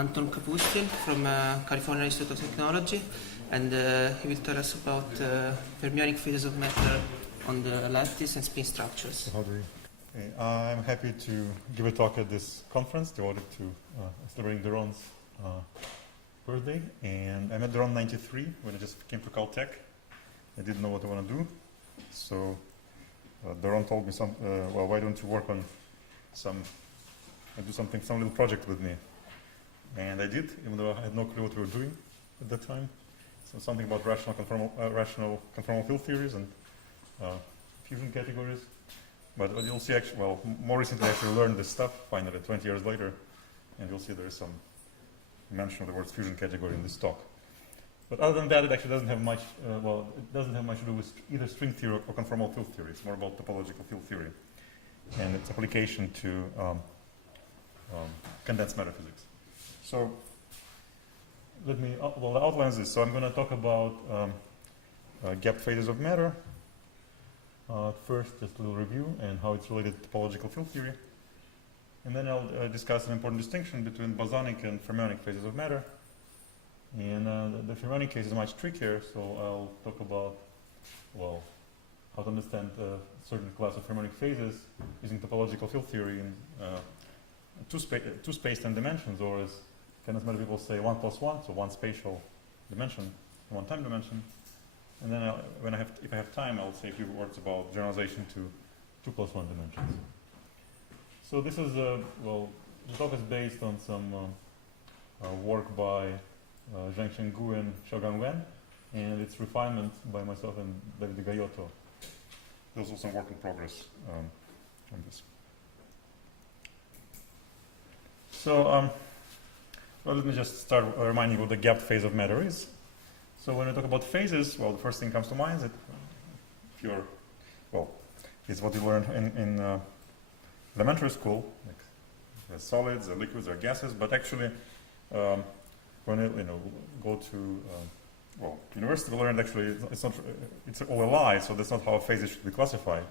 Anton Kapustin from California Institute of Technology, and he will tell us about fermionic phases of matter on the lattice and spin structures. So how do we? Okay, I'm happy to give a talk at this conference devoted to celebrating Doron's birthday. And I met Doron in '93 when I just came to Caltech. I didn't know what I want to do, so Doron told me, well, why don't you work on some little project with me? And I did, even though I had no clue what we were doing at that time. So something about rational conformal field theories and fusion categories. But you'll see, actually, well, more recently I actually learned this stuff, finally, 20 years later, and you'll see there is some mention of the word fusion category in this talk. But other than that, it actually doesn't have much, it doesn't have much to do with either string theory or conformal field theory. It's more about topological field theory and its application to condensed matter physics. So let me, the outline is this. So I'm going to talk about gapped phases of matter. First, just a little review and how it's related to topological field theory. And then I'll discuss an important distinction between bosonic and fermionic phases of matter. And the fermionic case is much trickier, so I'll talk about, well, how to understand a certain class of fermionic phases using topological field theory in two space-time dimensions, or as condensed matter people say, 1 plus 1, so one spatial dimension and one time dimension. And then if I have time, I'll say a few words about generalization to 2 plus 1 dimensions. So this is, well, the talk is based on some work by Zhangcheng Gu and Xiaogang Wen, and its refinement by myself and David Gayotto. There's also some work in progress on this. So, well, let me just start reminding you what the gapped phase of matter is. So when we talk about phases, well, the first thing comes to mind is that if you're, well, it's what you learned in elementary school, like there's solids, there are liquids, there are gases, but actually when you go to well, university, we learned actually it's all a lie, so that's not how phases should be classified.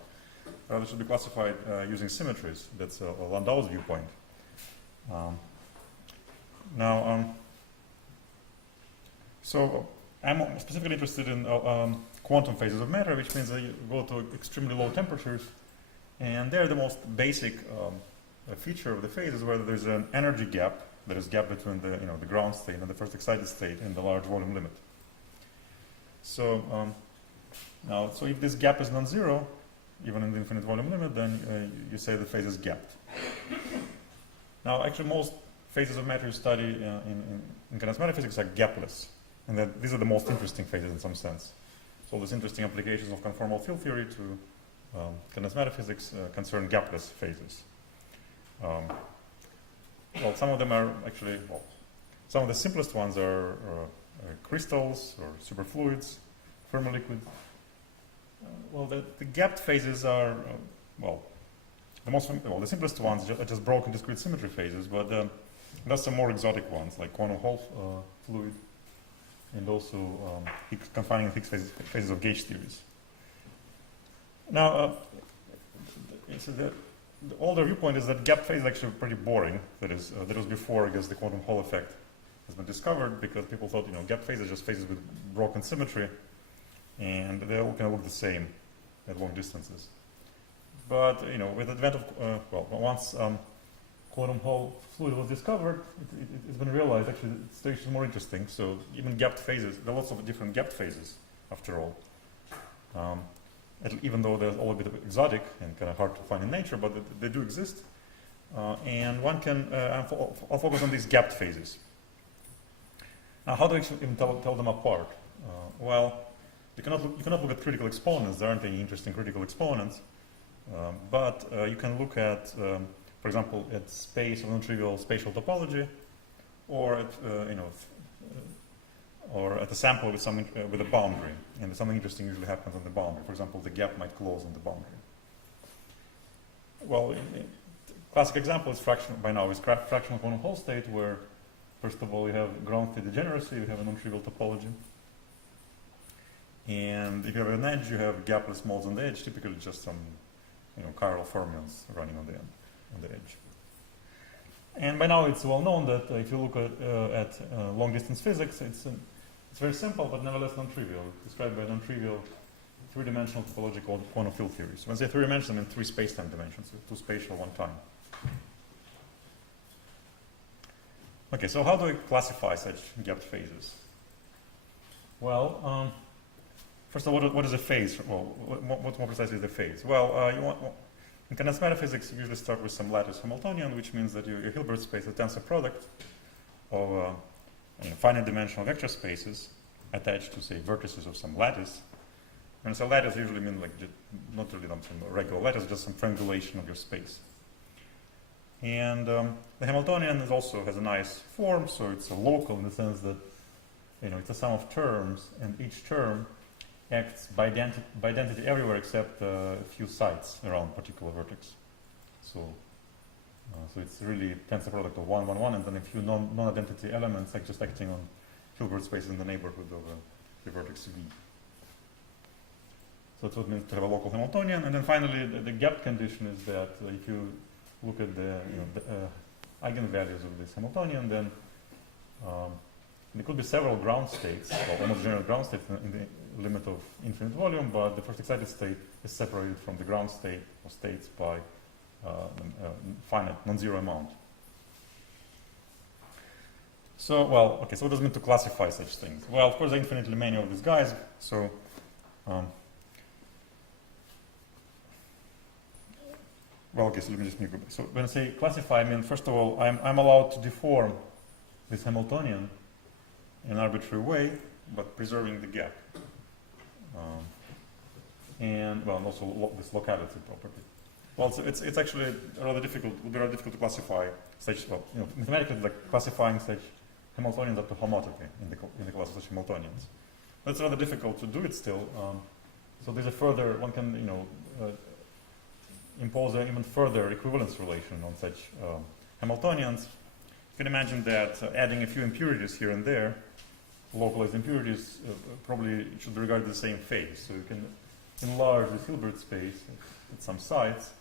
They should be classified using symmetries. That's Landau's viewpoint. So I'm specifically interested in quantum phases of matter, which means they go to extremely low temperatures, and they're the most basic feature of the phase is where there's an energy gap, that is gap between the ground state and the first excited state in the large volume limit. So so if this gap is non-zero, even in the infinite volume limit, then you say the phase is gapped. Now, actually, most phases of matter you study in condensed matter physics are gapless, and that these are the most interesting phases in some sense. So all these interesting applications of conformal field theory to condensed matter physics concern gapless phases. Well, some of them are actually, well, some of the simplest ones are crystals or superfluids, thermoliquids. Well, the gapped phases are, the simplest ones are just broken discrete symmetry phases, but there's some more exotic ones like quantum Hall fluid and also confining and fixed phases of gauge theories. Now, the older viewpoint is that gap phase is actually pretty boring. That was before, I guess, the quantum Hall effect has been discovered, because people thought, gap phase is just phases with broken symmetry, and they all kind of look the same at long distances. But with the advent of once quantum Hall fluid was discovered, it's been realized actually the stage is more interesting. So even gapped phases, there are lots of different gapped phases after all. Even though they're all a bit exotic and kind of hard to find in nature, but they do exist. And one can, I'll focus on these gapped phases. Now, how do we even tell them apart? Well, you cannot look at critical exponents. There aren't any interesting critical exponents. But you can look at, for example, at space of non-trivial spatial topology, or at or at a sample with with a boundary, and something interesting usually happens on the boundary. For example, the gap might close on the boundary. Well, classic example is fractional quantum Hall state, where first of all you have ground state degeneracy, you have a non-trivial topology, and if you have an edge, you have gapless modes on the edge, typically just some chiral fermions running on the edge. And by now it's well known that if you look at long-distance physics, it's very simple, but nevertheless non-trivial. It's described by non-trivial three-dimensional topological quantum field theories. When I say three-dimensional, I mean three space-time dimensions, so two spatial, one time. Okay, so how do we classify such gapped phases? Well, first of all, what is a phase? Well, what more precisely is the phase? Well, in condensed matter physics, you usually start with some lattice Hamiltonian, which means that your Hilbert space is a tensor product of finite dimensional vector spaces attached to, say, vertices of some lattice. And so lattice usually means like not really some regular lattice, just some triangulation of your space. And the Hamiltonian also has a nice form, so it's a local in the sense that it's a sum of terms, and each term acts by identity everywhere except a few sites around a particular vertex. So it's really tensor product of 1, 1, 1, and then a few non-identity elements like just acting on Hilbert space in the neighborhood of the vertex V. So that's what it means to have a local Hamiltonian. And then finally, the gap condition is that if you look at the eigenvalues of this Hamiltonian, then there could be several ground states, or almost general ground states in the limit of infinite volume, but the first excited state is separated from the ground state or states by finite non-zero amount. So, well, okay, so what does it mean to classify such things? Well, of course, there are infinitely many of these guys, so well, okay, so let me just make so when I say classify, I mean, first of all, I'm allowed to deform this Hamiltonian in an arbitrary way, but preserving the gap. And, well, and also this locality property. Well, so it's actually rather difficult, would be rather difficult to classify such, well, mathematically, like classifying such Hamiltonians up to homotopy in the class of such Hamiltonians. That's rather difficult to do it still. So there's a further, one can, impose an even further equivalence relation on such Hamiltonians. You can imagine that adding a few impurities here and there, localized impurities, probably should be regarded as the same phase. So you can enlarge this Hilbert space at some sites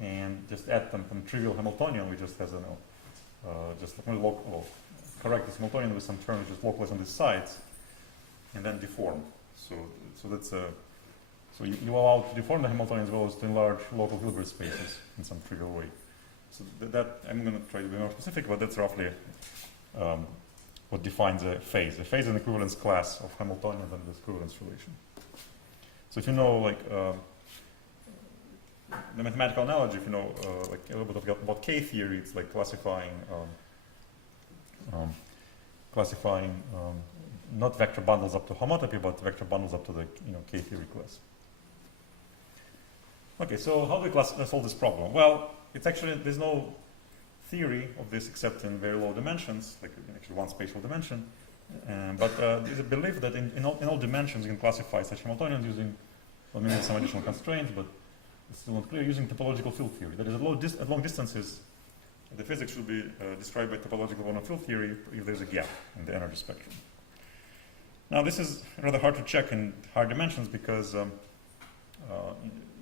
and just add them from trivial Hamiltonian, which just has just correct this Hamiltonian with some terms just localized on these sites, and then deform. So that's so you allow to deform the Hamiltonian as well as to enlarge local Hilbert spaces in some trivial way. So that I'm going to try to be more specific, but that's roughly what defines a phase. A phase is an equivalence class of Hamiltonians and this equivalence relation. So if you know, like, the mathematical analogy, if you know, like a little bit about K theory, it's like classifying not vector bundles up to homotopy, but vector bundles up to the K theory class. Okay, so how do we solve this problem? Well, it's actually, there's no theory of this except in very low dimensions, like actually one spatial dimension. But there's a belief that in all dimensions you can classify such Hamiltonians using, well, maybe some additional constraints, but it's still not clear, using topological field theory. That is, at long distances, the physics should be described by topological quantum field theory if there's a gap in the energy spectrum. Now, this is rather hard to check in higher dimensions because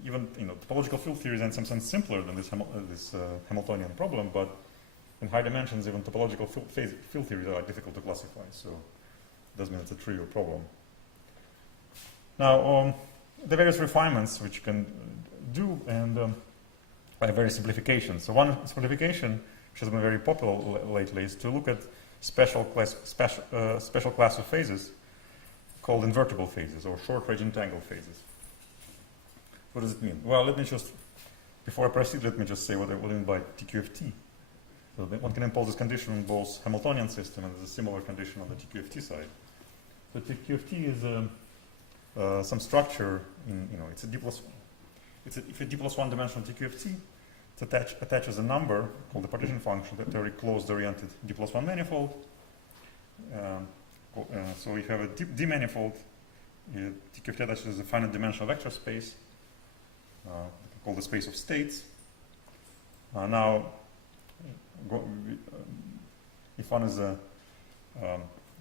even topological field theory is in some sense simpler than this Hamiltonian problem, but in high dimensions, even topological field theories are difficult to classify, so it does mean it's a trivial problem. Now, the various refinements which you can do, and various simplifications. So one simplification, which has been very popular lately, is to look at special class of phases called invertible phases or short-range entangled phases. What does it mean? Well, let me just, before I proceed, let me just say what I mean by TQFT. So one can impose this condition on both Hamiltonian system, and there's a similar condition on the TQFT side. So TQFT is some structure in, it's a D plus, if a D plus one dimensional TQFT, it attaches a number called the partition function to a closed-oriented D plus one manifold. So if you have a D manifold, TQFT attaches a finite dimensional vector space called the space of states. Now, if one is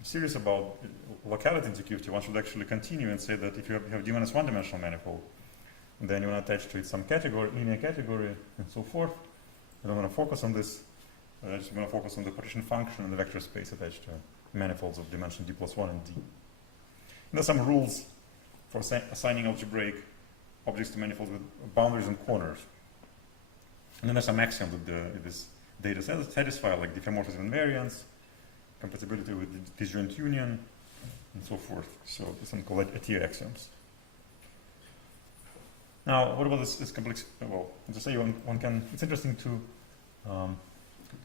serious about locality in TQFT, one should actually continue and say that if you have D minus one dimensional manifold, and then you want to attach to it some category, linear category, and so forth. I don't want to focus on this. I'm just going to focus on the partition function and the vector space attached to manifolds of dimension d+1 and d. And there's some rules for assigning algebraic objects to manifolds with boundaries and corners. And then there's some axioms that this data satisfy, like diffeomorphism invariance, compatibility with the disjoint union, and so forth. So this is called ATIA axioms. Now, what about this complex? Well, to say one can. It's interesting to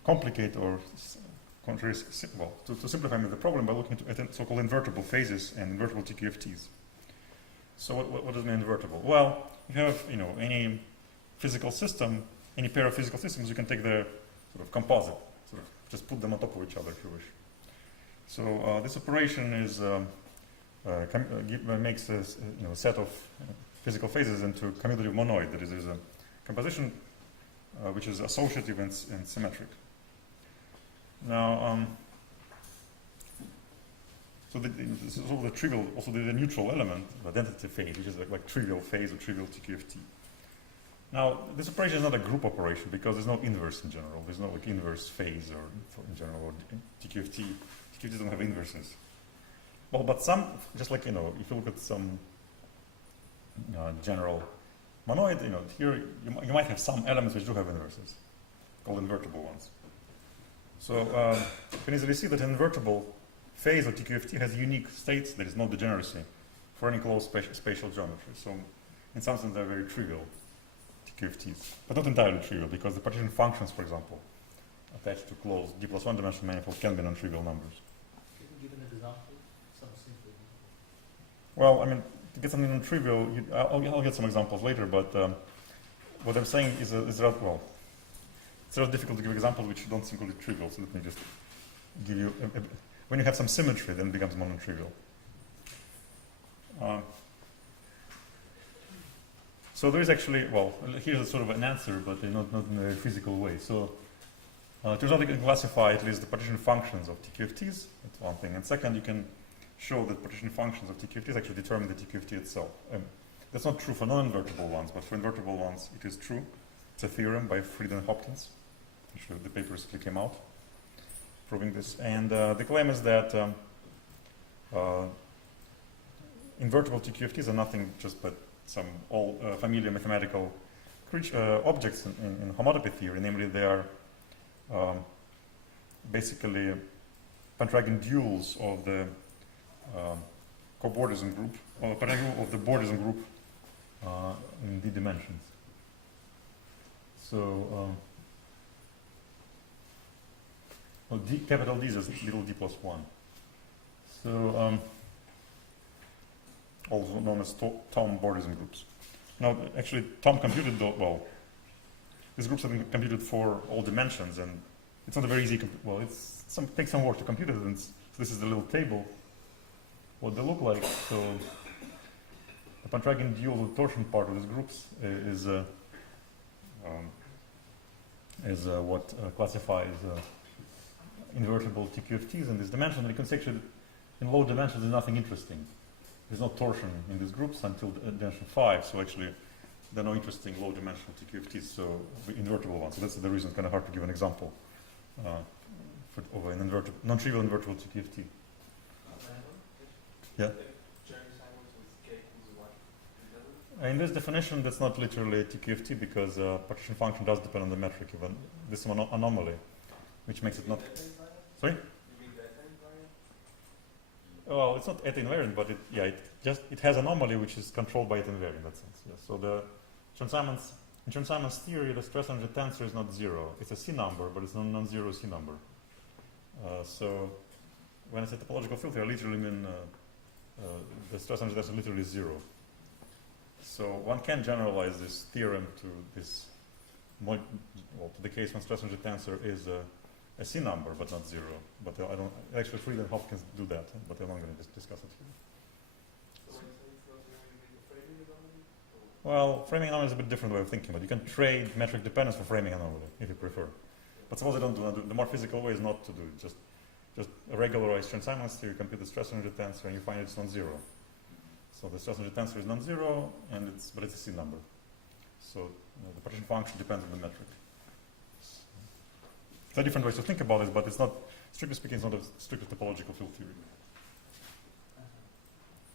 complicate or to simplify the problem by looking at so-called invertible phases and invertible TQFTs. So what does mean invertible? Well, you have any physical system, any pair of physical systems. You can take the sort of composite, sort of just put them on top of each other if you wish. So this operation is makes a set of physical phases into commutative monoid. That is, there's a composition which is associative and symmetric. Now, so this is also the trivial, also the neutral element, the identity phase, which is like trivial phase or trivial TQFT. Now, this operation is not a group operation because there's no inverse in general. There's no like inverse phase or in general or TQFT. TQFT don't have inverses. Well, but some, just like if you look at some general monoid, here you might have some elements which do have inverses, called invertible ones. So you can easily see that an invertible phase of TQFT has unique states. There is no degeneracy for any closed spatial geometry. So in some sense, they're very trivial TQFTs, but not entirely trivial because the partition functions, for example, attached to closed d+1 dimensional manifolds can be non-trivial numbers. Can you give an example? Some simple. Well, I mean, to get something non-trivial, I'll get some examples later, but what I'm saying is well, it's rather difficult to give examples which don't seem completely trivial, so let me just give you, when you have some symmetry, then it becomes more non-trivial. So there is actually, well, here's a sort of an answer, but not in a physical way. So it turns out you can classify at least the partition functions of TQFTs, that's one thing. And second, you can show that partition functions of TQFTs actually determine the TQFT itself. That's not true for non-invertible ones, but for invertible ones, it is true. It's a theorem by Frieden and Hopkins. Actually, the paper recently came out proving this. And the claim is that invertible TQFTs are nothing just but some all familiar mathematical objects in homotopy theory. Namely, they are basically Pendragon duals of the cobordism group, or Pendragon of the bordism group in d dimensions. So, well, capital D is little d+1. So, also known as Thom bordism groups. Now, actually, Thom computed, these groups have been computed for all dimensions, and it's not a very easy, takes some work to compute it, and so this is the little table, what they look like. So, the Pendragon dual, the torsion part of these groups is what classifies invertible TQFTs in this dimension. And you can see actually in low dimensions there's nothing interesting. There's no torsion in these groups until dimension 5, so actually there are no interesting low dimensional TQFTs, so invertible ones. So that's the reason it's kind of hard to give an example of an non-trivial invertible TQFT. Yeah. In this definition, that's not literally a TQFT because partition function does depend on the metric, even this anomaly, which makes it not. Sorry? Well, it's not eta invariant, but it has anomaly which is controlled by eta invariant in that sense. Yes. So in Chern-Simons theory, the stress energy tensor is not zero. It's a C number, but it's a non-zero C number. So when I say topological filter, I literally mean the stress energy tensor is literally zero. So one can generalize this theorem to this, to the case when stress energy tensor is a C number, but not zero. But I don't actually Frieden and Hopkins do that, but I'm not going to discuss it here. So it's not really the framing anomaly? Well, framing anomaly is a bit different way of thinking, but you can trade metric dependence for framing anomaly if you prefer. But suppose I don't do it. The more physical way is not to do it. Just a regularized Chern-Simons theory, compute the stress energy tensor, and you find it's non-zero. So the stress energy tensor is non-zero, but it's a C number. So the partition function depends on the metric. There are different ways to think about this, but it's not, strictly speaking, it's not a strictly topological field theory.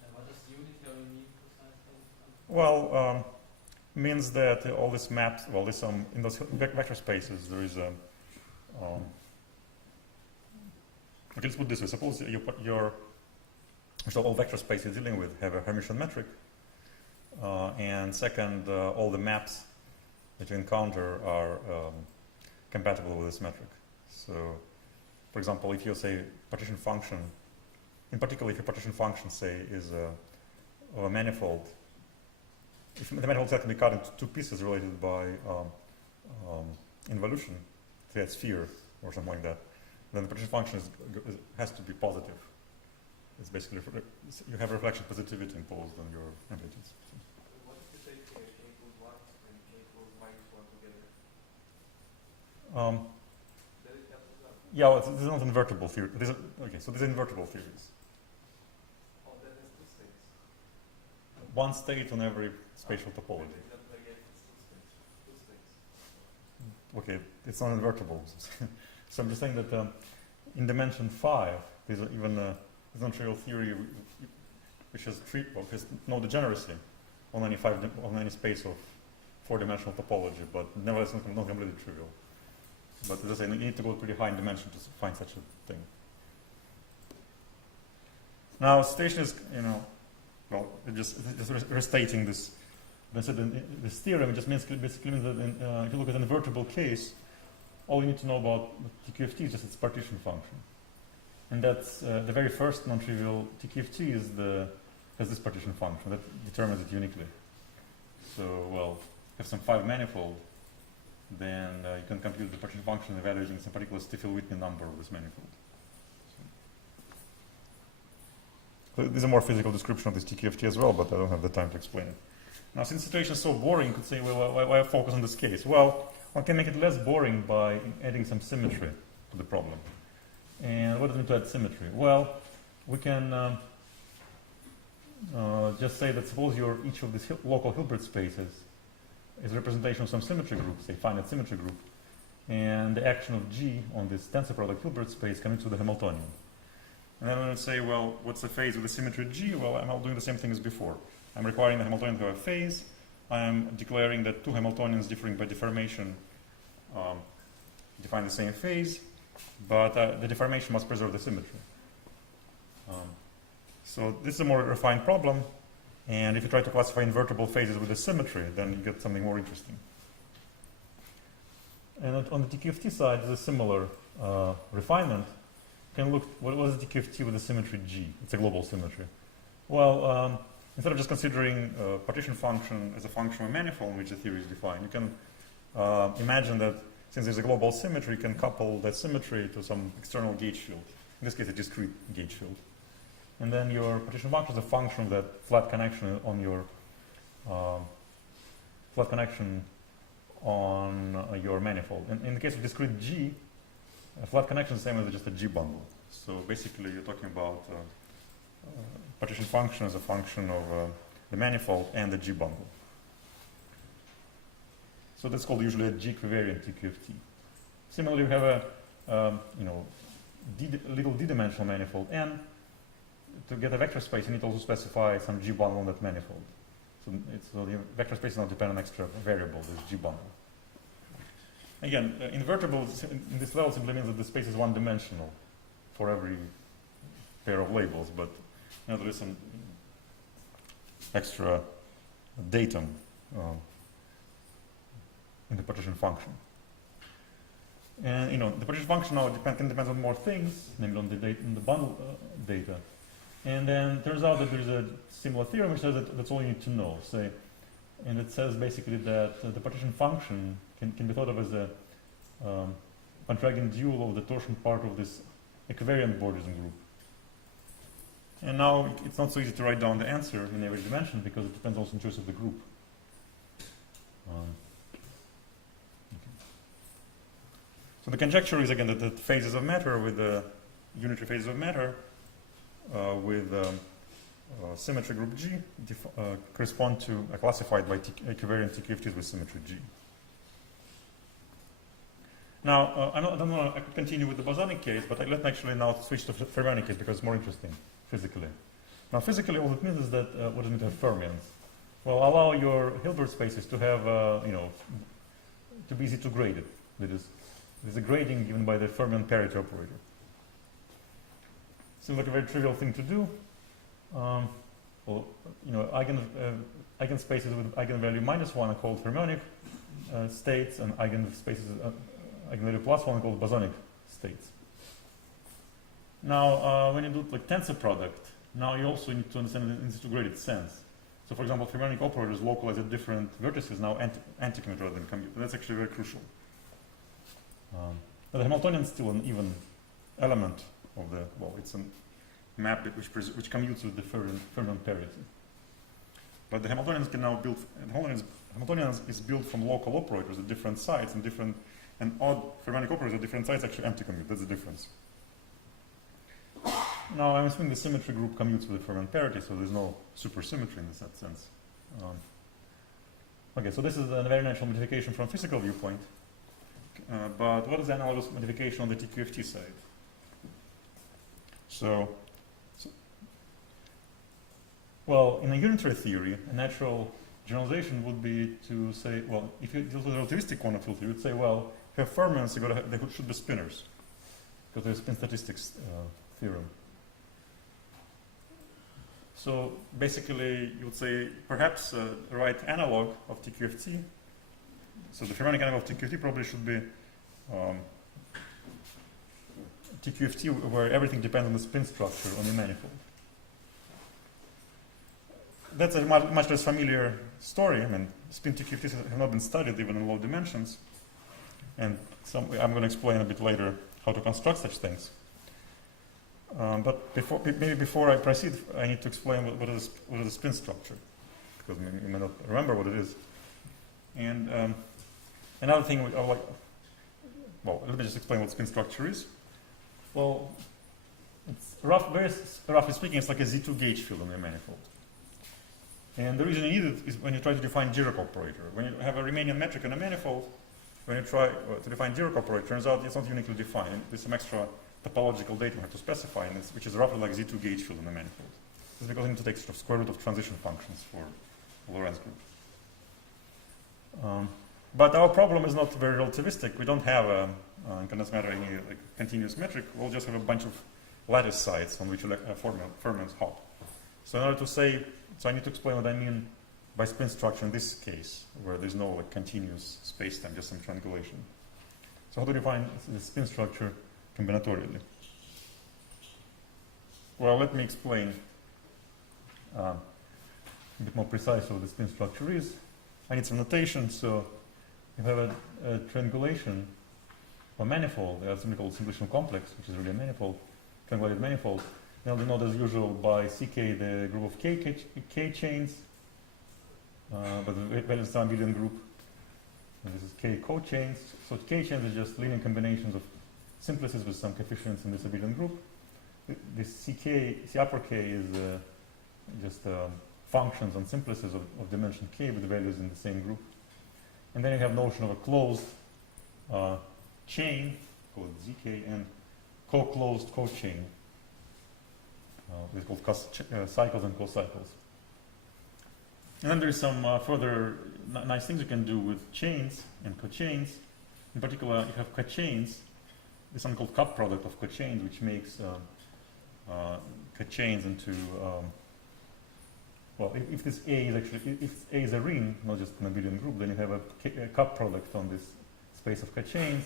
And what does unitary mean precisely? Well, means that all these maps, well, there's some, in those vector spaces, there is a, okay, let's put it this way. Suppose so all vector space you're dealing with have a Hermitian metric, and second, all the maps that you encounter are compatible with this metric. So, for example, if you say partition function, in particular if your partition function, say, is a manifold, if the manifold set can be cut into two pieces related by involution, say a sphere or something like that, then the partition function has to be positive. It's basically, you have reflection positivity imposed on your amplitudes. What if you say k equals 1 and k equals -1 together? Does it help as well? Yeah, well, this is not invertible theory. Okay, so these are invertible theories. Oh, that has two states. One state on every spatial topology. For example, I get it's two states. Okay, it's not invertible. So I'm just saying that in dimension 5, there's even a non-trivial theory which has no degeneracy on any space of 4-dimensional topology, but nevertheless not completely trivial. But as I say, you need to go pretty high in dimension to find such a thing. Now, station is, well, just restating this. This theorem just basically means that if you look at an invertible case, all you need to know about TQFT is just its partition function. And that's the very first non-trivial TQFT has this partition function that determines it uniquely. So, well, if some 5 manifold, then you can compute the partition function evaluating some particular Stiefel-Whitney number of this manifold. So this is a more physical description of this TQFT as well, but I don't have the time to explain it. Now, since the situation is so boring, you could say, well, why focus on this case? Well, one can make it less boring by adding some symmetry to the problem. And what does it mean to add symmetry? Well, we can just say that suppose each of these local Hilbert spaces is a representation of some symmetry group, say finite symmetry group, and the action of G on this tensor product Hilbert space comes to the Hamiltonian. And then I'm going to say, well, what's the phase with the symmetry G? Well, I'm doing the same thing as before. I'm requiring the Hamiltonian to have a phase. I'm declaring that two Hamiltonians differing by deformation define the same phase, but the deformation must preserve the symmetry. So this is a more refined problem, and if you try to classify invertible phases with a symmetry, then you get something more interesting. And on the TQFT side, there's a similar refinement. You can look, what is the TQFT with the symmetry G? It's a global symmetry. Well, instead of just considering partition function as a function of a manifold in which the theory is defined, you can imagine that since there's a global symmetry, you can couple that symmetry to some external gauge field. In this case, a discrete gauge field. And then your partition function is a function of that flat connection on your manifold. And in the case of discrete G, a flat connection is the same as just a G bundle. So basically, you're talking about partition function as a function of the manifold and the G bundle. So that's called usually a G-equivariant TQFT. Similarly, we have a little d-dimensional manifold N. To get a vector space, you need to also specify some G bundle on that manifold. So the vector space is not dependent on extra variable, this G bundle. Again, invertible in this level simply means that the space is one-dimensional for every pair of labels, but there is some extra datum in the partition function. And the partition function now can depend on more things, namely on the bundle data. And then it turns out that there is a similar theorem which says that that's all you need to know. And it says basically that the partition function can be thought of as a Pontryagin dual of the torsion part of this equivariant Bordesian group. And now it's not so easy to write down the answer in every dimension because it depends also on choice of the group. So the conjecture is again that the phases of matter with the unitary phases of matter with symmetry group G correspond to classified by equivariant TQFTs with symmetry G. Now, I don't know, I could continue with the bosonic case, but let's actually now switch to fermionic case because it's more interesting physically. Now, physically, all it means is that, what does it mean to have fermions? Well, allow your Hilbert spaces to have, to be easy to grade it. That is, there's a grading given by the fermion parity operator. Seems like a very trivial thing to do. Eigenspaces with eigenvalue -1 are called fermionic states, and eigenvalue +1 are called bosonic states. Now, when you do like tensor product, now you also need to understand the integrated sense. So, for example, fermionic operators localize at different vertices now anti-commute rather than commute. That's actually very crucial. But the Hamiltonian is still an even element of the, well, it's a map which commutes with the fermion parity. But the Hamiltonian can now build, Hamiltonian is built from local operators at different sites and odd fermionic operators at different sites actually anti-commute. That's the difference. Now, I'm assuming the symmetry group commutes with the fermion parity, so there's no supersymmetry in that sense. Okay, so this is a very natural modification from a physical viewpoint. But what is the analogous modification on the TQFT side? Well, in a unitary theory, a natural generalization would be to say, well, if you deal with relativistic quantum field theory, you would say, well, if you have fermions, they should be spinners, because there's spin statistics theorem. So basically, you would say perhaps a right analog of TQFT. So the fermionic analog of TQFT probably should be TQFT, where everything depends on the spin structure on the manifold. That's a much less familiar story. I mean, spin TQFTs have not been studied even in low dimensions, and I'm going to explain a bit later how to construct such things. But before I proceed, I need to explain what is the spin structure, because you may not remember what it is. And another thing, let me just explain what spin structure is. Well, it's very roughly speaking, it's like a Z2 gauge field in a manifold. And the reason you need it is when you try to define Dirac operator. When you have a Riemannian metric in a manifold, when you try to define Dirac operator, it turns out it's not uniquely defined. There's some extra topological data we have to specify in this, which is roughly like Z2 gauge field in the manifold. This is because you need to take sort of square root of transition functions for the Lorentz group. But our problem is not very relativistic. We don't have in condensed matter any like continuous metric. We'll just have a bunch of lattice sites on which fermions hop. So in order to say, I need to explain what I mean by spin structure in this case, where there's no like continuous space-time, just some triangulation. So how do you define the spin structure combinatorially? Well, let me explain a bit more precisely what the spin structure is. I need some notation. So you have a triangulation or manifold. There's something called simplicial complex, which is really a manifold, triangulated manifold. Now denoted as usual by CK, the group of K chains, but the valence abelian group. And this is K co-chains. So K chains are just linear combinations of simplices with some coefficients in this abelian group. This C upper K is just functions on simplices of dimension K with values in the same group. And then you have notion of a closed chain called ZK and co-closed co-chain. These are called cycles and co-cycles. And then there's some further nice things you can do with chains and co-chains. In particular, you have co-chains. There's something called cup product of co-chains, which makes co-chains into if this A is actually, if A is a ring, not just an abelian group, then you have a cup product on this space of co-chains,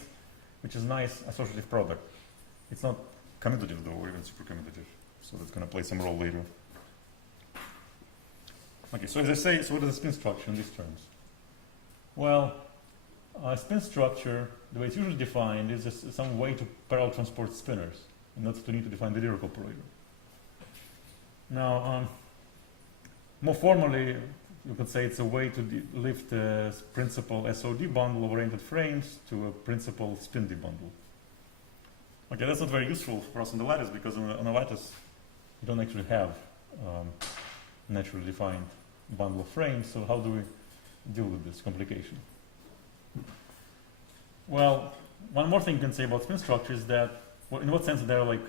which is nice associative product. It's not commutative though, or even supercommutative. So that's going to play some role later. Okay, so as I say, so what is the spin structure in these terms? Well, spin structure, the way it's usually defined, is just some way to parallel transport spinners, and not to need to define the Dirac operator. Now, more formally, you could say it's a way to lift a principal SOD bundle of oriented frames to a principal spin D bundle. Okay, that's not very useful for us on the lattice, because on a lattice, you don't actually have naturally defined bundle of frames. So how do we deal with this complication? Well, one more thing you can say about spin structure is that, well, in what sense they're like,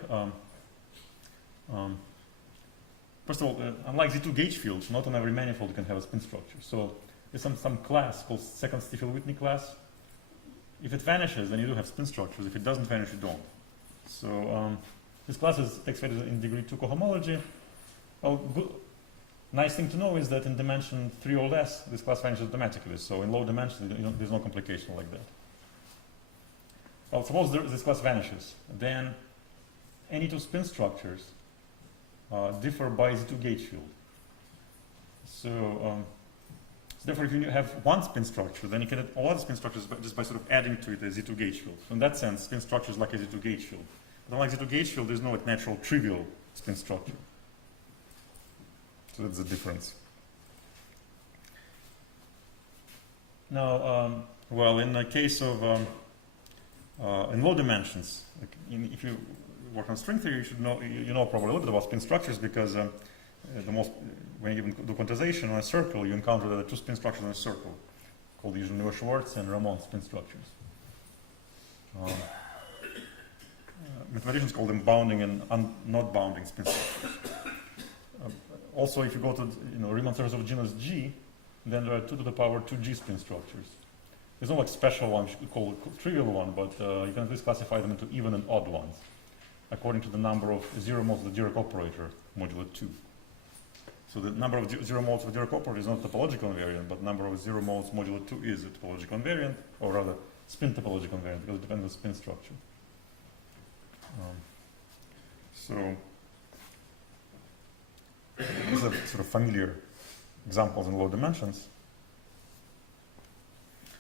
first of all, unlike Z2 gauge fields, not on every manifold you can have a spin structure. So there's some class called second Stiefel-Whitney class. If it vanishes, then you do have spin structures. If it doesn't vanish, you don't. So this class takes place in degree 2 cohomology. Well, nice thing to know is that in dimension 3 or less, this class vanishes automatically. So in low dimensions, there's no complication like that. Well, suppose this class vanishes. Then any two spin structures differ by Z2 gauge field. So therefore, if you have one spin structure, then you can add all other spin structures just by sort of adding to it a Z2 gauge field. So in that sense, spin structure is like a Z2 gauge field. But unlike Z2 gauge field, there's no natural trivial spin structure. So that's the difference. Now, well, in the case of in low dimensions, like if you work on string theory, you should know probably a little bit about spin structures because when you do quantization on a circle, you encounter the two spin structures on a circle, called usually Lewis-Schwartz and Ramon spin structures. Mathematicians call them bounding and not bounding spin structures. Also, if you go to Riemann surface of genus G, then there are 2 to the power 2G spin structures. There's no like special one you could call a trivial one, but you can at least classify them into even and odd ones, according to the number of zero modes of the Dirac operator modulo 2. So the number of zero modes of the Dirac operator is not topological invariant, but number of zero modes modulo 2 is a topological invariant, or rather spin topological invariant, because it depends on the spin structure. So these are sort of familiar examples in low dimensions.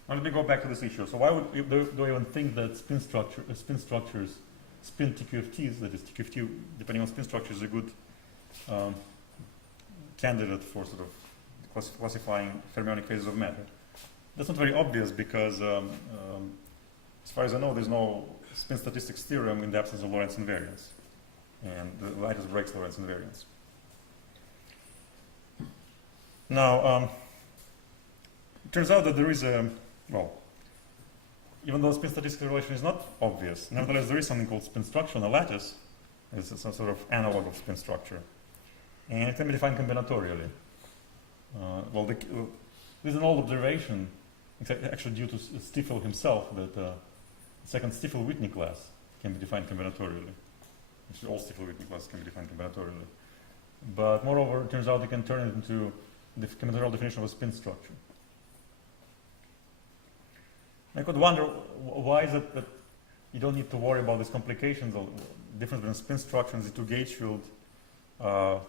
Now let me go back to this issue. So why do I even think that spin structures, spin TQFTs, that is TQFT depending on spin structure, is a good candidate for sort of classifying fermionic phases of matter? That's not very obvious because as far as I know, there's no spin statistics theorem in the absence of Lorentz invariance. And the lattice breaks Lorentz invariance. Now, it turns out that there is even though spin statistical relation is not obvious, nevertheless there is something called spin structure on a lattice. It's some sort of analog of spin structure. And it can be defined combinatorially. There's an old observation, actually due to Stiefel himself, that the second Stiefel-Whitney class can be defined combinatorially. Actually, all Stiefel-Whitney classes can be defined combinatorially. But moreover, it turns out you can turn it into the combinatorial definition of a spin structure. I could wonder why is it that you don't need to worry about these complications of difference between spin structure and Z2 gauge field. Why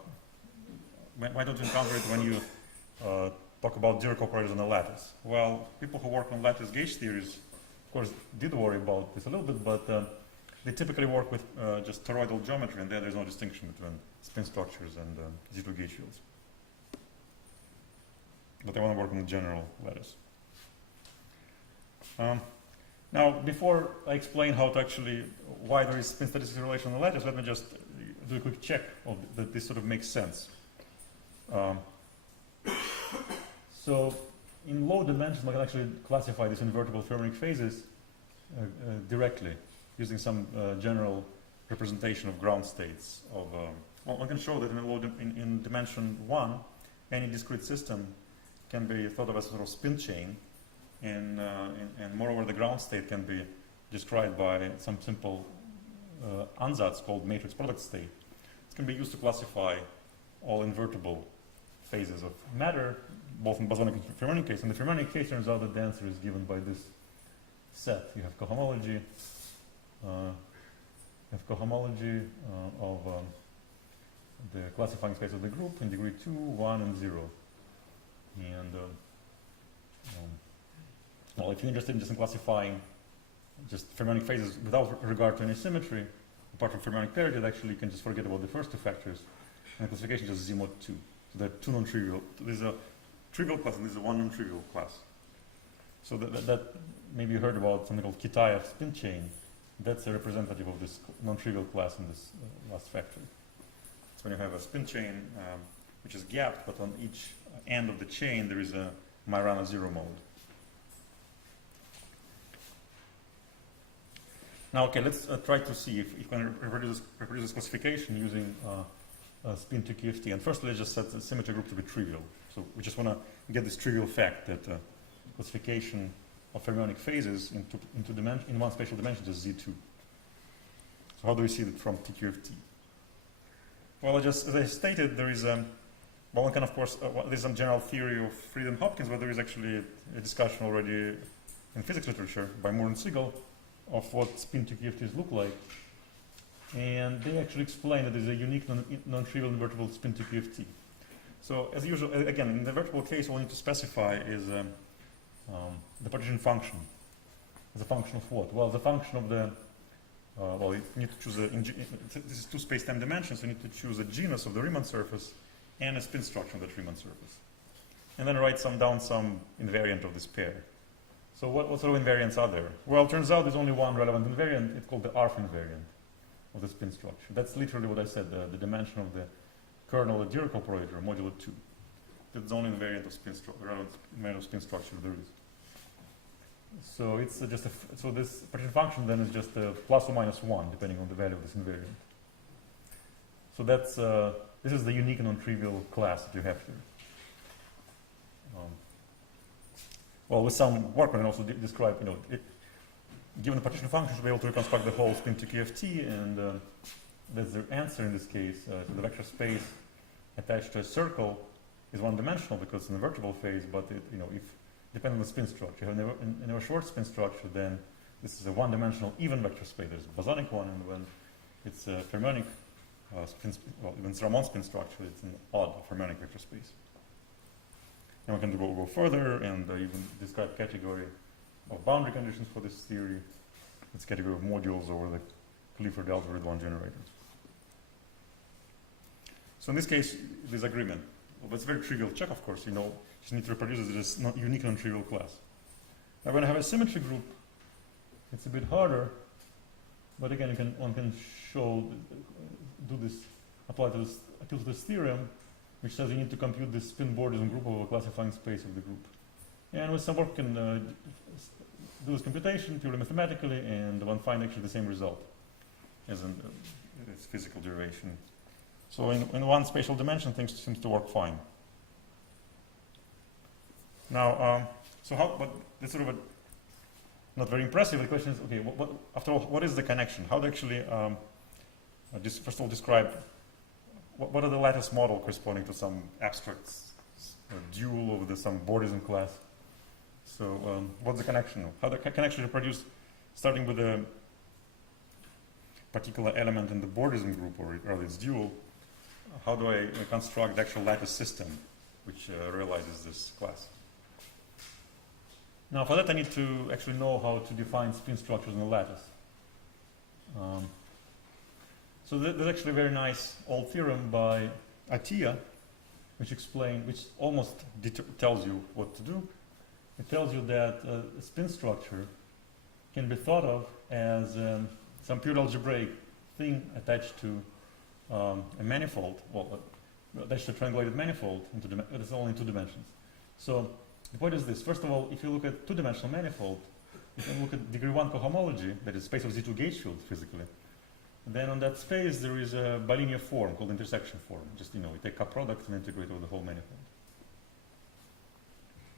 don't you encounter it when you talk about Dirac operators on a lattice? Well, people who work on lattice gauge theories, of course, did worry about this a little bit, but they typically work with just toroidal geometry, and there's no distinction between spin structures and Z2 gauge fields. But I want to work on the general lattice. Now, before I explain why there is spin statistical relation on the lattice, let me just do a quick check of that this sort of makes sense. So, in low dimensions, I can actually classify these invertible fermionic phases directly using some general representation of ground states. Well, I can show that in dimension 1, any discrete system can be thought of as a sort of spin chain. And moreover, the ground state can be described by some simple ansatz called matrix product state. It can be used to classify all invertible phases of matter, both in bosonic and fermionic case. In the fermionic case, turns out that the answer is given by this set. You have cohomology, of the classifying space of the group in degree 2, 1, and 0. And well, if you're interested in just in classifying just fermionic phases without regard to any symmetry, apart from fermionic parity, actually you can just forget about the first two factors, and the classification is just Z mod 2. So there are two non-trivial. There's a trivial class and there's a one non-trivial class. So that maybe you heard about something called Kitaev spin chain. That's a representative of this non-trivial class in this last factor. So when you have a spin chain which is gapped, but on each end of the chain there is a Majorana zero mode. Now, okay, let's try to see if we can reproduce this classification using spin to QFT. And first, let's just set the symmetry group to be trivial. So we just want to get this trivial fact that classification of fermionic phases in one spatial dimension is Z2. So how do we see that from TQFT? Well, just as I stated, there is one can, of course, there's some general theory of Fried and Hopkins, but there is actually a discussion already in physics literature by Moore and Siegel of what spin to QFTs look like. And they actually explain that there's a unique non-trivial invertible spin to QFT. So as usual, again, in the invertible case, all we need to specify is the partition function. As a function of what? Well, the function of the, well, you need to choose this is two space-time dimensions, so you need to choose a genus of the Riemann surface and a spin structure of that Riemann surface. And then write down some invariant of this pair. So what sort of invariants are there? Well, it turns out there's only one relevant invariant. It's called the ARF invariant of the spin structure. That's literally what I said, the dimension of the kernel of the Dirac operator, modulo 2. That's the only invariant of spin structure, relevant invariant of spin structure there is. So it's just so this partition function then is just a plus or minus 1, depending on the value of this invariant. So that's this is the unique and non-trivial class that you have here. Well, with some work, we can also describe, given the partition function, should be able to reconstruct the whole spin to QFT, and that's the answer in this case. So the vector space attached to a circle is one-dimensional because it's an invertible phase, but if depending on the spin structure, in a short spin structure, then this is a one-dimensional even vector space. There's a bosonic one, and when it's a fermionic when it's Ramon spin structure, it's an odd fermionic vector space. And we can go further and even describe category of boundary conditions for this theory. It's category of modules over the Clifford algorithm generators. So in this case, this agreement, well, that's a very trivial check, of course. Just need to reproduce this unique non-trivial class. Now, when I have a symmetry group, it's a bit harder. But again, one can apply to this theorem, which says you need to compute this spin Bordism group over a classifying space of the group. And with some work, you can do this computation purely mathematically, and one find actually the same result as in its physical derivation. So in one spatial dimension, things seems to work fine. Now, but that's sort of not very impressive. The question is, okay, after all, what is the connection? How to actually, first of all, describe what are the lattice model corresponding to some abstract dual over some Bordism class? So what's the connection? How can actually reproduce, starting with a particular element in the Bordism group, or rather its dual, how do I construct the actual lattice system which realizes this class? Now, for that, I need to actually know how to define spin structures in the lattice. So there's actually a very nice old theorem by Atiyah, which almost tells you what to do. It tells you that a spin structure can be thought of as some pure algebraic thing attached to a manifold, attached to a triangulated manifold. It's only in 2 dimensions. So the point is this. First of all, if you look at 2-dimensional manifold, you can look at degree 1 cohomology, that is space of Z2 gauge field physically. Then on that space, there is a bilinear form called intersection form. Just, you take cup product and integrate over the whole manifold.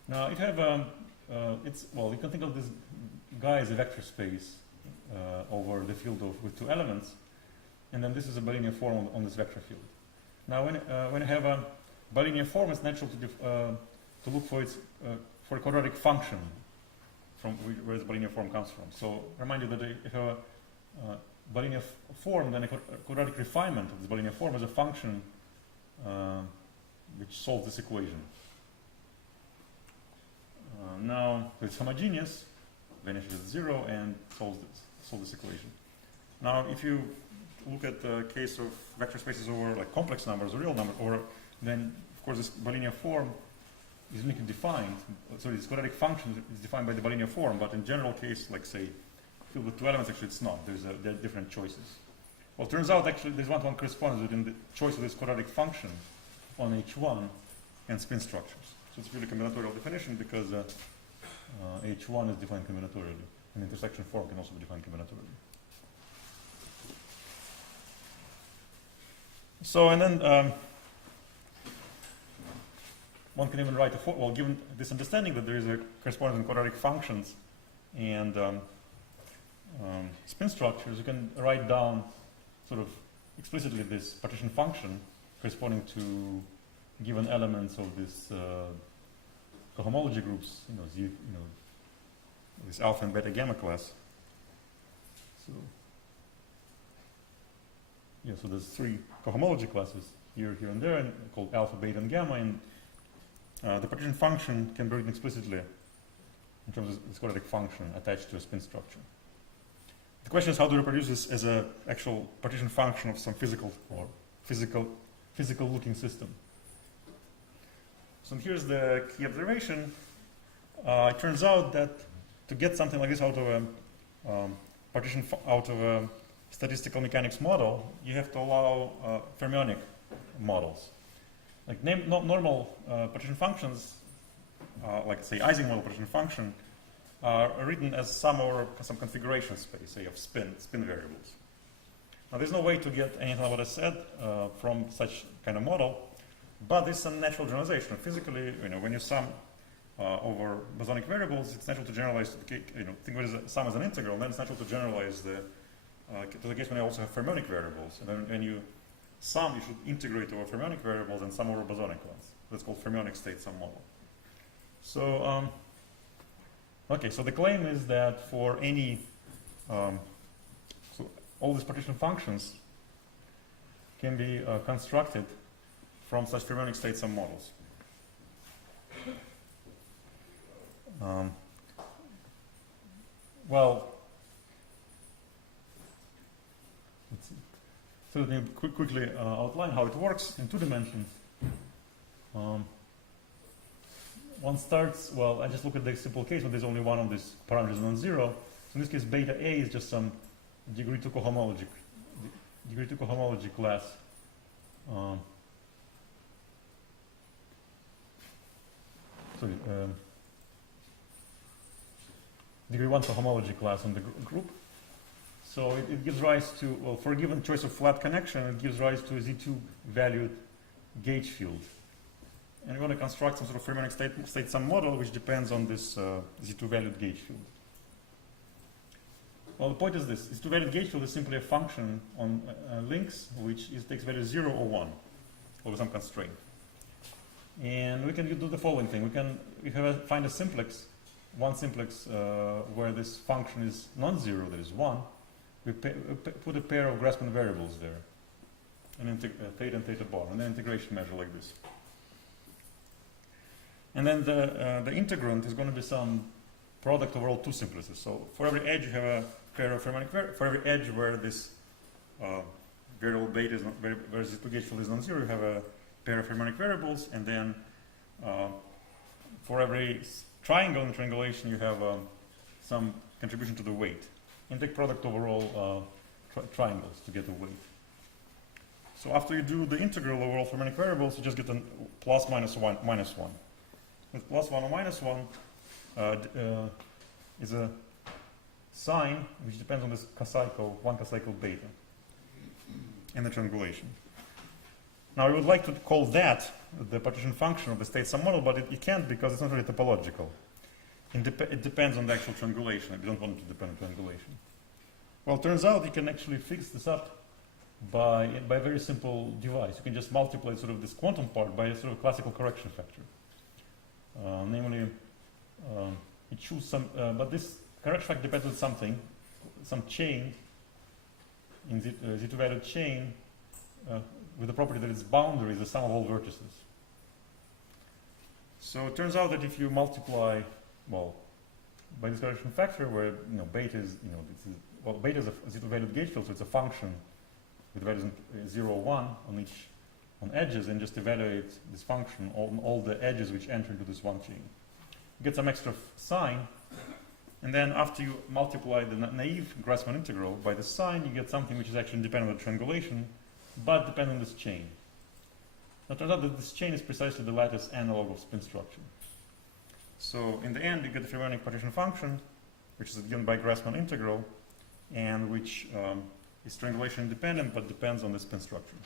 Now, you can think of this guy as a vector space over the field with 2 elements. And then this is a bilinear form on this vector field. Now, when you have a bilinear form, it's natural to look for a quadratic function from where the bilinear form comes from. So remind you that if you have a bilinear form, then a quadratic refinement of this bilinear form is a function which solves this equation. Now it's homogeneous, vanishes at 0, and solves this equation. Now, if you look at the case of vector spaces over like complex numbers or real numbers, then of course this bilinear form is uniquely defined. So this quadratic function is defined by the bilinear form, but in general case, like say, filled with 2 elements, actually it's not. There are different choices. Well, it turns out actually there's one correspondence between the choice of this quadratic function on H1 and spin structures. So it's really combinatorial definition because H1 is defined combinatorially, and intersection form can also be defined combinatorially. So, and then one can even write a, well, given this understanding that there is a correspondence in quadratic functions and spin structures, you can write down sort of explicitly this partition function corresponding to given elements of this cohomology groups, this alpha and beta gamma class. So, yeah, so there's 3 cohomology classes here, here, and there, and called alpha, beta, and gamma, and the partition function can be written explicitly in terms of this quadratic function attached to a spin structure. The question is how to reproduce this as an actual partition function of some physical looking system. So here's the key observation. It turns out that to get something like this out of a out of a statistical mechanics model, you have to allow fermionic models. Like normal partition functions, like say Ising model partition function, are written as some configuration space, say of spin variables. Now there's no way to get anything of what I said from such kind of model, but there's some natural generalization. Physically, when you sum over bosonic variables, it's natural to generalize to the, think of sum as an integral, and then it's natural to generalize to the case when you also have fermionic variables. And then when you sum, you should integrate over fermionic variables and sum over bosonic ones. That's called fermionic state sum model. So, okay, so the claim is that for any, so all these partition functions can be constructed from such fermionic state sum models. Well, let's see. So let me quickly outline how it works in 2 dimensions. One starts, well, I just look at the simple case when there's only one of these parameters non-zero. So in this case, beta A is just some degree 2 cohomology class. Degree 1 cohomology class on the group. So it gives rise to, well, for a given choice of flat connection, it gives rise to a Z2 valued gauge field. And we're going to construct some sort of fermionic state sum model which depends on this Z2 valued gauge field. Well, the point is this. Z2 valued gauge field is simply a function on links which takes value 0 or 1 over some constraint. And we can do the following thing. We find a simplex, one simplex where this function is non-zero, that is 1. We put a pair of Grassmann variables there, and theta and theta bar, and then integration measure like this. And then the integrand is going to be some product over all 2 simplices. So for every edge you have a pair of fermionic for every edge where this variable beta is where this 2 gauge field is non-zero, you have a pair of fermionic variables, and then for every triangle in triangulation you have some contribution to the weight. And take product over all triangles to get a weight. So after you do the integral over all fermionic variables, you just get a plus minus 1 minus 1. With plus 1 or minus 1 is a sign which depends on this one cocycle beta in the triangulation. Now we would like to call that the partition function of the state sum model, but you can't because it's not really topological. It depends on the actual triangulation. We don't want it to depend on triangulation. Well, it turns out you can actually fix this up by a very simple device. You can just multiply sort of this quantum part by a sort of classical correction factor. Namely, you choose some, but this correction factor depends on something, some chain, in Z2 valued chain, with the property that its boundary is the sum of all vertices. So it turns out that if you multiply, well, by this correction factor, where beta is, beta is a Z2 valued gauge field, so it's a function with values 0 or 1 on edges, and just evaluate this function on all the edges which enter into this one chain. You get some extra sign, and then after you multiply the naive Grassmann integral by the sign, you get something which is actually independent of the triangulation, but dependent on this chain. Now it turns out that this chain is precisely the lattice analog of spin structure. So in the end, you get the fermionic partition function, which is given by Grassmann integral, and which is triangulation independent, but depends on the spin structure.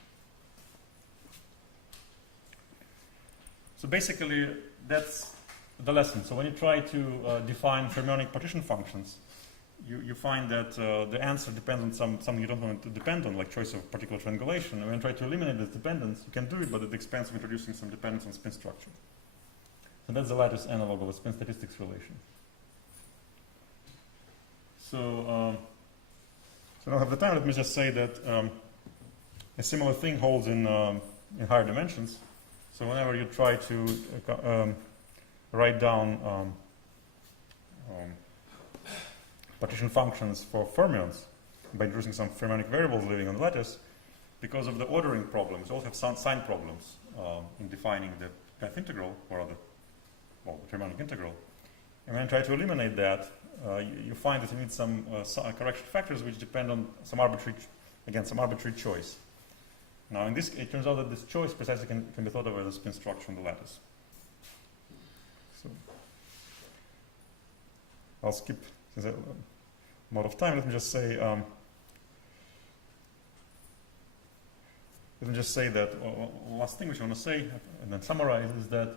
So basically, that's the lesson. So when you try to define fermionic partition functions, you find that the answer depends on something you don't want it to depend on, like choice of particular triangulation. And when you try to eliminate this dependence, you can do it, but at the expense of introducing some dependence on spin structure. So that's the lattice analog of a spin statistics relation. So, so I don't have the time. Let me just say that a similar thing holds in higher dimensions. So whenever you try to write down partition functions for fermions by introducing some fermionic variables living on the lattice, because of the ordering problems, you also have some sign problems in defining the path integral, or rather, well, the fermionic integral. And when you try to eliminate that, you find that you need some correction factors which depend on some arbitrary choice. Now, in this, it turns out that this choice precisely can be thought of as a spin structure on the lattice. So, I'll skip, since I'm out of time. Let me just say that last thing which I want to say and then summarize is that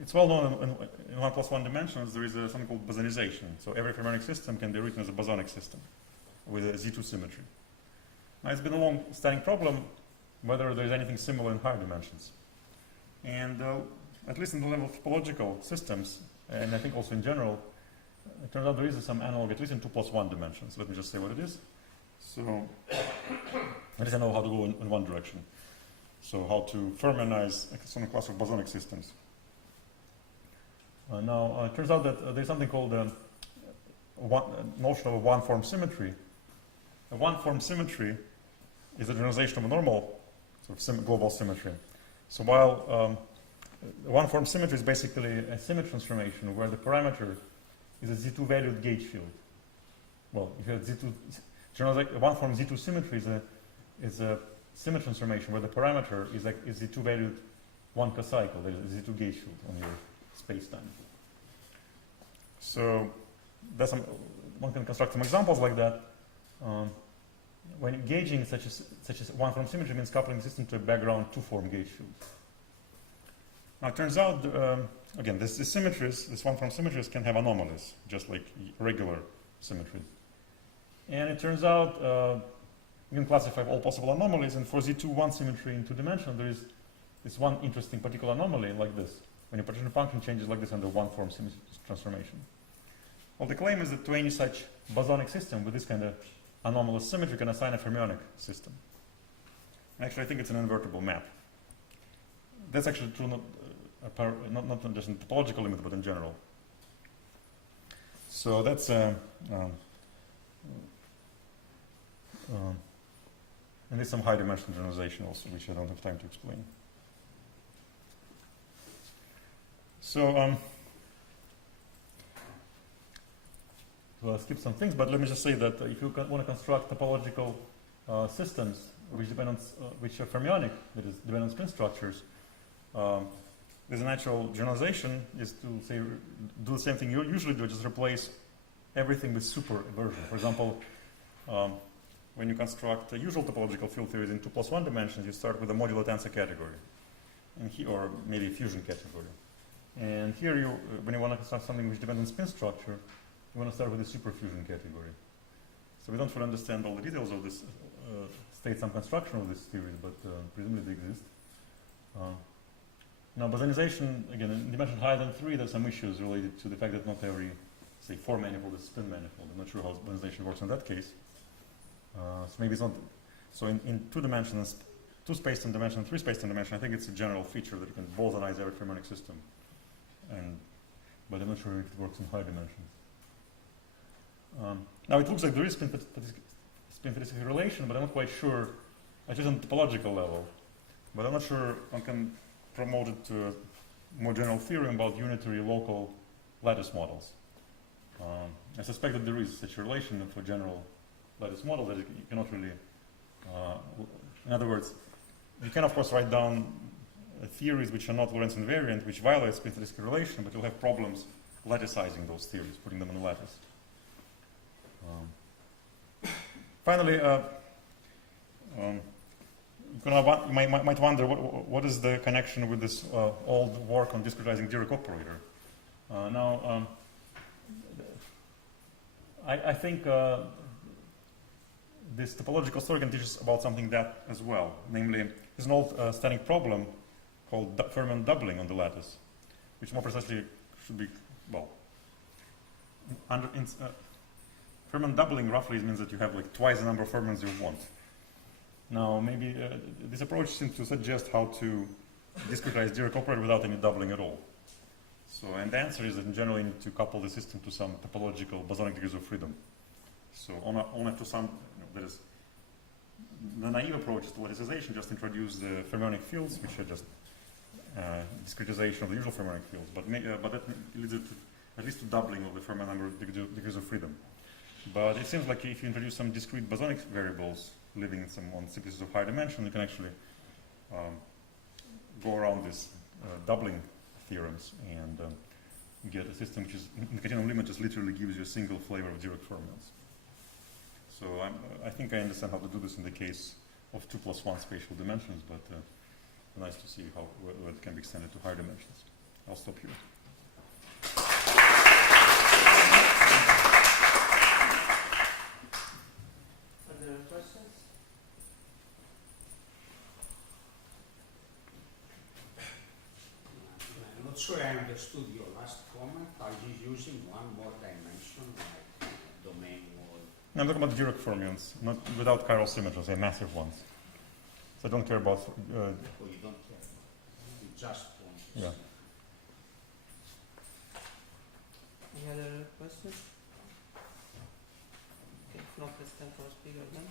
it's well known in 1 + 1 dimensions there is something called bosonization. So every fermionic system can be written as a bosonic system with a Z2 symmetry. Now it's been a long-standing problem whether there is anything similar in higher dimensions. And at least in the level of topological systems, and I think also in general, it turns out there is some analog, at least in 2 + 1 dimensions. Let me just say what it is. So, at least I know how to go in one direction. So, how to fermionize some class of bosonic systems. Now, it turns out that there's something called a notion of a one-form symmetry. A one-form symmetry is a generalization of a normal sort of global symmetry. So, while one-form symmetry is basically a symmetry transformation where the parameter is a Z2 valued gauge field. Well, if you have Z2, one-form Z2 symmetry is a symmetry transformation where the parameter is Z2 valued 1 per cycle. There is a Z2 gauge field on your space-time. So one can construct some examples like that. When gauging such as one-form symmetry means coupling the system to a background two-form gauge field. Now it turns out, again, these symmetries, this one-form symmetries can have anomalies, just like regular symmetries. And it turns out you can classify all possible anomalies, and for Z2-1 symmetry in 2 dimensions, there is this one interesting particular anomaly like this, when your partition function changes like this under one-form symmetry transformation. Well, the claim is that to any such bosonic system with this kind of anomalous symmetry, you can assign a fermionic system. Actually, I think it's an invertible map. That's actually true not just in topological limit, but in general. So that's and there's some high dimensional generalization also, which I don't have time to explain. So I'll skip some things, but let me just say that if you want to construct topological systems which depend on which are fermionic, that is, depend on spin structures, there's a natural generalization is to say do the same thing you usually do, just replace everything with super version. For example, when you construct usual topological field theories in 2 + 1 dimensions, you start with a modular tensor category, and or maybe a fusion category. And here, when you want to construct something which depends on spin structure, you want to start with the superfusion category. So we don't fully understand all the details of this state some construction of these theories, but presumably they exist. Now, bosonization, again, in dimension higher than 3, there's some issues related to the fact that not every, say, 4 manifold is spin manifold. I'm not sure how bosonization works in that case. So maybe it's not. So in 2 dimensions, 2 space-time dimension, 3 space-time dimension, I think it's a general feature that you can bosonize every fermionic system. But I'm not sure if it works in higher dimensions. Now it looks like there is spin statistic relation, but I'm not quite sure, at least on the topological level. But I'm not sure one can promote it to a more general theorem about unitary local lattice models. I suspect that there is such a relation for general lattice model that you cannot really, in other words, you can of course write down theories which are not Lorentz invariant, which violate spin statistic relation, but you'll have problems latticizing those theories, putting them on the lattice. Finally, you might wonder what is the connection with this old work on discretizing Dirac operator. I think this topological story can teach us about something that as well. Namely, there's an old static problem called Fermionic doubling on the lattice, which more precisely should be, well, Fermionic doubling roughly means that you have like twice the number of fermions you want. Now, maybe this approach seems to suggest how to discretize Dirac operator without any doubling at all. So, and the answer is that in general you need to couple the system to some topological bosonic degrees of freedom. So, only to some, there is the naive approach to latticization, just introduce the fermionic fields, which are just discretization of the usual fermionic fields, but that leads to at least to doubling of the fermionic number of degrees of freedom. But it seems like if you introduce some discrete bosonic variables living in some on simplices of higher dimension, you can actually go around these doubling theorems and get a system which is in the continuum limit just literally gives you a single flavor of Dirac fermions. So I think I understand how to do this in the case of 2+1 spatial dimensions, but nice to see how it can be extended to higher dimensions. I'll stop here. Other questions? I'm not sure I understood your last comment. Are you using one more dimension, like domain wall? No, I'm talking about Dirac fermions, not without chiral symmetries, they're massive ones. So I don't care about. Oh, you don't care. You just want to Yeah. see. Any other questions? Okay, if not, let's thank our speaker then.